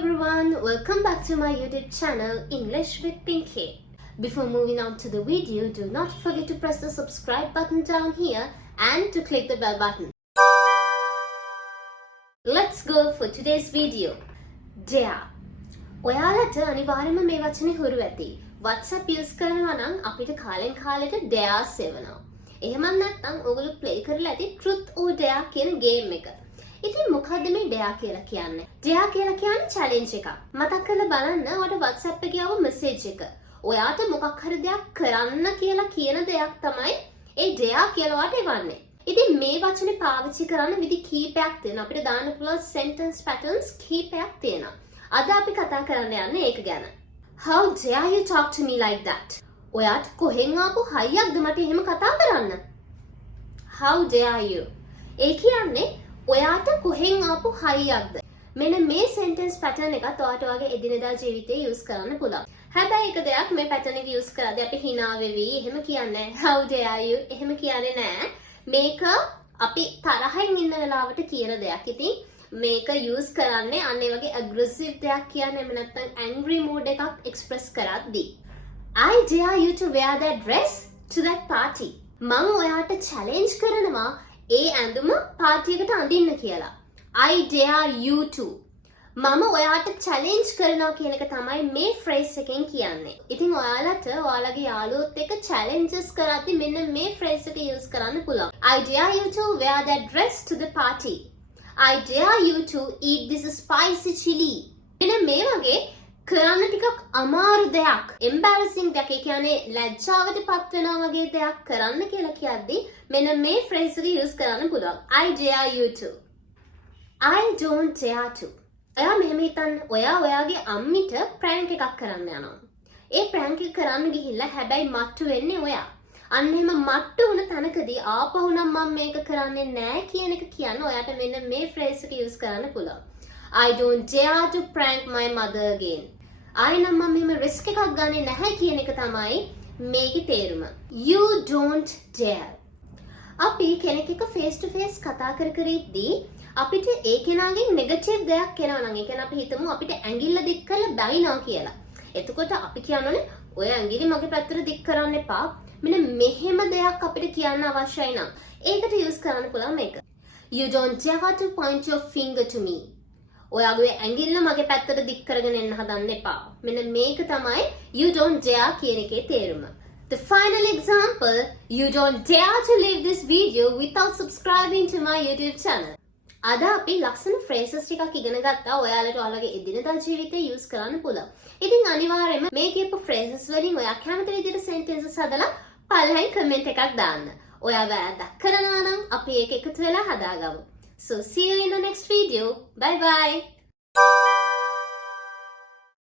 everyone, welcome back to my YouTube channel English with Pinky. Before moving on to the video, do not forget to press the subscribe button down here and to click the bell button. Let's go for today's video. Dare. ඔයාලට අනිවාර්යයෙන්ම මේ වචනේ හුරු ඇති. WhatsApp use කරනවා නම් අපිට කාලෙන් කාලෙට dare සෙවනවා. එහෙම නැත්නම් ඔයගොල්ලෝ play කරලා ඇති truth or dare කියන game එක. ඉතින් මොකද්ද මේ dare කියලා කියන්නේ? dare කියලා කියන්නේ challenge එකක්. මතක් කරලා බලන්න ඔයාලට WhatsApp එකේ ආව message එක. ඔයාට මොකක් හරි දෙයක් කරන්න කියලා කියන දෙයක් තමයි ඒ dare කියලා ඔයාට එවන්නේ. ඉතින් මේ වචනේ පාවිච්චි කරන්න විදි කීපයක් තියෙනවා. අපිට දාන්න පුළුවන් sentence patterns කීපයක් තියෙනවා. අද අපි කතා කරන්න යන්නේ ඒක ගැන. How dare you talk to me like that? ඔයාට කොහෙන් ආපු හයියක්ද මට එහෙම කතා කරන්න? How dare you? ඒ කියන්නේ ඔයාට කොහෙන් ආපු හයියක්ද? මෙන්න මේ sentence pattern එකත් ඔයාට ඔයාගේ එදිනෙදා ජීවිතේ use කරන්න පුළුවන්. හැබැයි එක දෙයක් මේ pattern එක use කරද්දී අපි hina වෙවි එහෙම කියන්නේ how dare you එහෙම කියන්නේ නැහැ. මේක අපි තරහින් ඉන්න වෙලාවට කියන දෙයක්. ඉතින් මේක use කරන්නේ අන්න ඒ වගේ aggressive දෙයක් කියන්නේ එහෙම නැත්නම් angry mood එකක් express කරද්දී. I dare you to wear that dress to that party. මම ඔයාට challenge කරනවා ඒ ඇඳුම පාටි එකට අඳින්න කියලා. I dare you to. මම ඔයාට challenge කරනවා කියන එක තමයි මේ phrase එකෙන් කියන්නේ. ඉතින් ඔයාලට ඔයාලගේ යාළුවොත් එක්ක challenges කරද්දී මෙන්න මේ phrase එක use කරන්න පුළුවන්. I dare you to wear that dress to the party. I dare you to eat this spicy chili. මෙන්න මේ වගේ කරන්න ටිකක් අමාරු දෙයක්, embarrassing දෙයක්, ඒ කියන්නේ ලැජ්ජාවට පත් වෙනවා වගේ දෙයක් කරන්න කියලා කියද්දී මෙන්න මේ phrase එක use කරන්න පුළුවන්. I dare you to. I don't dare to. ඔයා මෙහෙම හිතන්න, ඔයා ඔයාගේ අම්මිට prank එකක් කරන්න යනවා. ඒ prank එක කරන්න ගිහිල්ලා හැබැයි මට්ටු වෙන්නේ ඔයා. අන්න එහෙම මට්ටු වුණ තැනකදී ආපහු නම් මම මේක කරන්නේ නැහැ කියන එක කියන්න ඔයාට මෙන්න මේ phrase එක use කරන්න පුළුවන්. I don't dare to prank my mother again. ආයෙ නම් මම මෙහෙම risk එකක් ගන්නේ නැහැ කියන එක තමයි මේකේ තේරුම. You don't dare. අපි කෙනෙක් එක්ක face to face කතා කර ඉද්දී අපිට ඒ කෙනාගෙන් negative දෙයක් එනවා නම් ඒ කියන්නේ අපි හිතමු අපිට ඇඟිල්ල දික් කරලා බයිනවා කියලා. එතකොට අපි කියනෝනේ ඔය ඇඟිලි මගේ පැත්තට දික් කරන්න එපා. මෙන්න මෙහෙම දෙයක් අපිට කියන්න අවශ්‍යයි නම් ඒකට use කරන්න පුළුවන් මේක. You don't dare to point your finger to me. ඔයාගේ ඇඟිල්ල මගේ පැත්තට දික් කරගෙන එන්න හදන්න එපා. මෙන්න මේක තමයි you don't dare කියන එකේ තේරුම. The final example, you don't dare to leave this video without subscribing to my YouTube channel. අද අපි ලස්සන phrases ටිකක් ඉගෙන ගත්තා. ඔයාලට ඔයාලගේ එදිනෙදා ජීවිතේ use කරන්න පුළුවන්. ඉතින් අනිවාර්යයෙන්ම මේ කියපු phrases වලින් ඔයා කැමති විදිහට sentences හදලා පළවෙනි comment එකක් දාන්න. ඔයා වැරද්දක් කරනවා නම් අපි ඒක එකතු වෙලා හදාගමු. So see you in the next video. Bye bye.